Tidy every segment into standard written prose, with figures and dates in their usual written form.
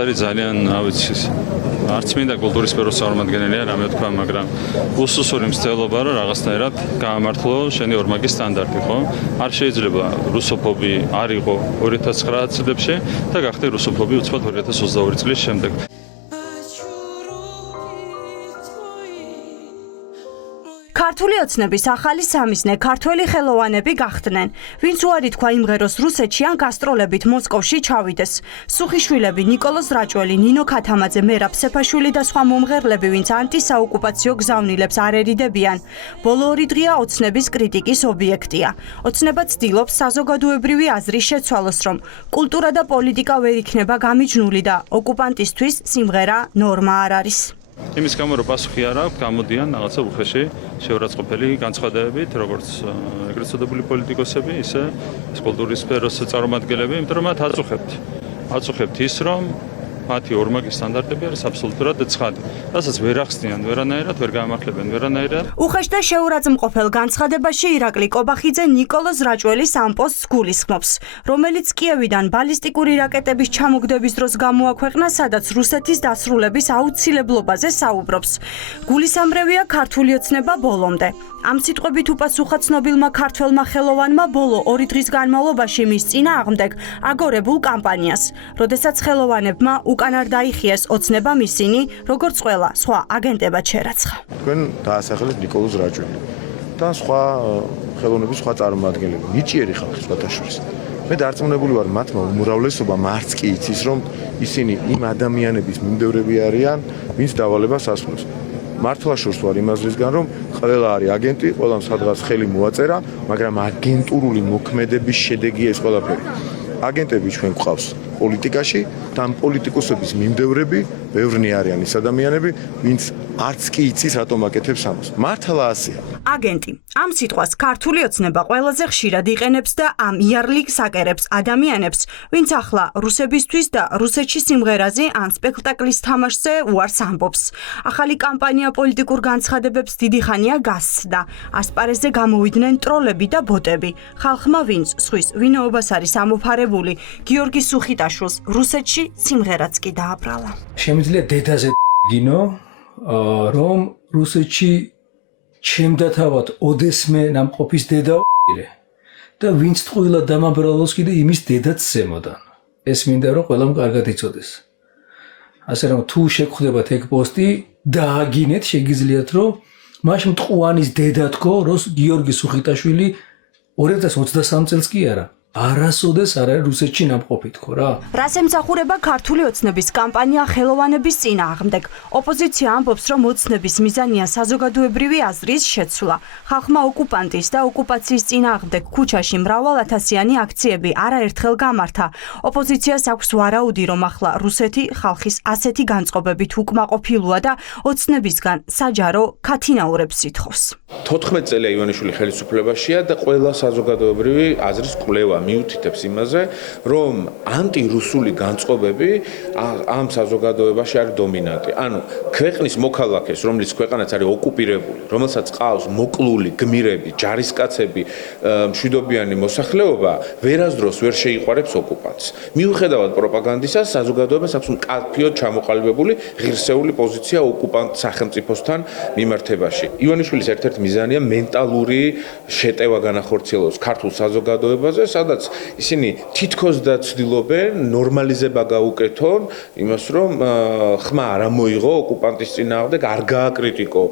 არის ძალიან, რა ვიცი, არც მინდა კულტურის სფეროს წარმომადგენელია რამე თქვა, მაგრამ უსუსური მცდელობა რომ რაღაცნაირად გაამართლო შენი ორმაგი სტანდარტი, ხო? არ შეიძლება რუსოფობი არ იყო 2009 წლებში და გახდა რუსოფობი უცბად 2022 წლის შემდეგ. ქართული ოცნების ახალი სამიზნე ქართველი ხელოვანები გახდნენ, ვინც უარი თქვა იმღეროს რუსეთში ან გასტროლებით მოსკოვში ჩავიდეს. სუხიშვილები, ნიკოლოზ რაჭველი, ნინო ქათამაძე, მერაბ სეფაშვილი და სხვა მომღერლები, ვინც ანტისაოკუპაციო გზავნილებს არ ერიდებიან. ბოლო 2 დღეა ოცნების კრიტიკის ობიექტია. ოცნება ცდილობს საზოგადოებრივი აზრის შეცვალოს, რომ კულტურა და პოლიტიკა ვერ იქნება გამიჯნული და ოკუპანტისთვის სიმღერა ნორმა არ არის. იმის გამო რომ პასუხი არ აქვს, გამოდიან რაღაცა უხეში შეურაცხყოფელი განცხადებებით, როგორც ეგრეთ წოდებული პოლიტიკოსები, ისე კულტურის სფეროს წარმომადგენლები, იმიტომ რომ მათ აწუხებთ ის, რომ მათი ორმაგი სტანდარტები არის აბსოლუტურად ცხადი. რასაც ვერ ახსნიან ვერანაირად, ვერ გაამართლებენ ვერანაირად. უხეშ და შეურაცხმყოფელ განცხადებაში ირაკლი კობახიძე ნიკოლოზ რაჭველის ამ პოსტს გულისხმობს, რომელიც კიევიდან ბალისტიკური რაკეტების ჩამოგდების დროს გამოაქვეყნა, სადაც რუსეთის დასრულების აუცილებლობაზე საუბრობს. გულისამრევია ქართული ოცნება ბოლომდე. ამ სიტყვებით უპასუხა ცნობილმა ქართველმა ხელოვანმა ბოლო 2 დღის განმავლობაში მის წინააღმდეგ აგორებულ კამპანიას, როდესაც ხელოვანებმა უკან არ დაიხიეს ოცნებამ ისინი, როგორც ყველა სხვა აგენტებად შერაცხა. თქვენ დაასახელეთ ნიკოლოზ რაჭველი და სხვა ხელოვნების სხვა წარმომადგენლები, ნიჭიერი ხალხი სხვათა შორის. მე დარწმუნებული ვარ, მათმა უმრავლესობამ არც კი იცის, რომ ისინი იმ ადამიანების მიმდევრები არიან, ვინც დავალებას ასრულებს. მართლა შორს ვარ იმაზრისგან, რომ ყველა არის აგენტი, ყველამ სადღაც ხელი მოაწერა, მაგრამ აგენტურული მოქმედების შედეგია ეს ყველაფერი. აგენტები ჩვენ გვყავს პოლიტიკაში და ამ პოლიტიკოსების მიმდევრები ბევრნი არიან ის ადამიანები, ვინც არც კი იცის რატომ აკეთებს ამას. მართლა ასეა. აგენტი. ამ სიტყვას ქართული ოცნება ყველაზე ხშირად იყენებს და ამ იარლიკს აკერებს ადამიანებს, ვინც ახლა რუსებისთვის და რუსეთში სიმღერაზე ან სპექტაკლის თამაშზე უარს ამბობს. ახალი კამპანია პოლიტიკურ განცხადებებს დიდი ხანია გასცდა. ასპარეზზე გამოვიდნენ ტროლები და ბოტები. ხალხმა ვინც სხვის ვინაობას არის ამოფარებული, გიორგი სუხიტაშვილს რუსეთში სიმღერაც კი დააბრალა. შემიძლია დედაზე გინო, რომ რუსეთში ჩემდა თავად ოდესმე ნამყოფის დედა და ვინც ტყუილად დამაბრალოს კიდე იმის დედაც ზემოდან. ეს მინდა რომ ყველამ კარგად იცოდეს. ასე რომ თუ შეგხვდებათ ეგ პოსტი, დააგინეთ, შეგიძლიათ რომ მაშინ მტყუანის დედა თქო, რომ გიორგი სუხიტაშვილი 2023 წელს კი არა. არასოდეს არ არის რუსეთში ნამყოფი თქო რა. რას ემსახურება ქართული ოცნების კამპანია ხელოვანების წინააღმდეგ? ოპოზიცია ამბობს, რომ ოცნების მიზანია საზოგადოებრივი აზრის შეცვლა. ხალხმა ოკუპანტის და ოკუპაციის წინააღმდეგ ქუჩაში მრავალათასიანი აქციები არაერთხელ გამართა. ოპოზიციას აქვს ვარაუდი, რომ ახლა რუსეთი ხალხის ასეთი განწყობებით უკმაყოფილოა და ოცნებისგან საჯარო ქათინაურებს ითხოვს. 14 წელია ივანიშვილი ხელისუფლებაშია და ყველა საზოგადოებრივი აზრის კვლევა მიუთითებს იმაზე, რომ ანტირუსული განწყობები ამ საზოგადოებაში არის დომინანტი. ანუ ქვეყნის მოქალაქეს, რომლის ქვეყანაც არის ოკუპირებული, რომელსაც ყავს მოკლული გმირები, ჯარისკაცები, მშვიდობიანი მოსახლეობა, ვერასდროს ვერ შეიყვარებს ოკუპანტს. მიუხედავად პროპაგანდისა, საზოგადოებას აქვს მკაფიოდ ჩამოყალიბებული ღირსეული პოზიცია ოკუპანტ სახელმწიფოსთან მიმართებაში. ივანიშვილის ერთ-ერთი მიზანია მენტალური შეტევა განახორციელოს ქართულ საზოგადოებაზე, სადაც ისინი თითქოს და ცდილობენ ნორმალიზება გაუკეთონ იმას, რომ ხმა არ მოიღო ოკუპანტის წინააღმდეგ, არ გააკრიტიკო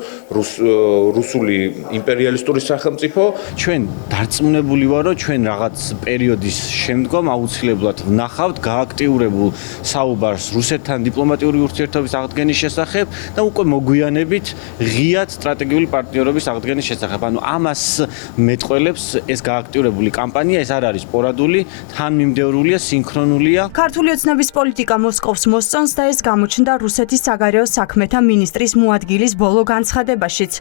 რუსული იმპერიალისტური სახელმწიფო. ჩვენ დარწმუნებული ვარ, რომ ჩვენ რაღაც პერიოდის შემდგომ აუცილებლად ვნახავთ გააქტიურებულ საუბარს რუსეთთან დიპლომატიური ურთიერთობის აღდგენის შესახებ და უკვე მოგვიანებით ღიად სტრატეგიული პარტნიორობის აღდგენის შესახებ. ანუ ამას მეტყველებს ეს გააქტიურებული კამპანია, ეს არ არის სპორადული, თანმიმდევრულია, სინქრონულია. ქართული ოცნების პოლიტიკა მოსკოვს მოსწონს და ეს გამოჩნდა რუსეთის საგარეო საქმეთა მინისტრის მოადგილის ბოლო განცხადებაშიც.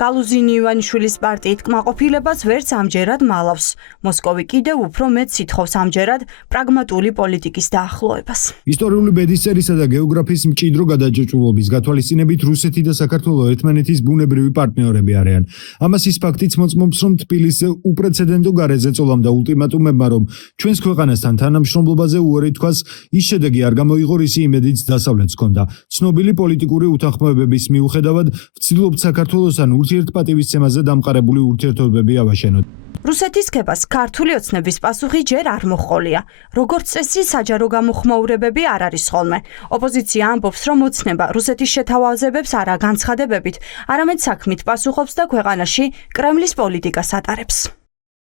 გალუზინი ივანიშვილის პარტიით კმაყოფილებას ვერც ამჯერად მალავს. მოსკოვი კიდევ უფრო მეტს ითხოვს ამჯერად პრაგმატული პოლიტიკის დაახლოებას. ისტორიული ბედისწერისა და გეოგრაფიის მჭიდრო გადაჯოჭვულობის გათვალისწინებით რუსეთი და საქართველო ერთმანეთის ბუნებრივი პარტნიორები არიან. ამას ის ფაქტიც მოწმობს, რომ თბილისზე უპრეცედენტო გარეზე წოლამ და ულტიმატუმები მუხმებმა, რომ ჩვენს ქვეყანასთან თანამშრომლობაზე უარი თქვას, ის შედეგი არ გამოიღო, ისი იმედიც დასავლეთს ჰქონდა. ცნობილი პოლიტიკური უთანხმოებების მიუხედავად, ვცდილობთ საქართველოსთან ურთიერთპატივისცემაზე დამყარებული ურთიერთობები ავაშენოთ. რუსეთის ქებას ქართული ოცნების პასუხი ჯერ არ მოჰყოლია. როგორც წესი, საჯარო გამოხმაურებები არ არის ხოლმე. ოპოზიცია ამბობს, რომ ოცნება რუსეთის შეთავაზებებს არა განცხადებებით, არამედ საქმით პასუხობს და ქვეყანაში კრემლის პოლიტიკას ატარებს.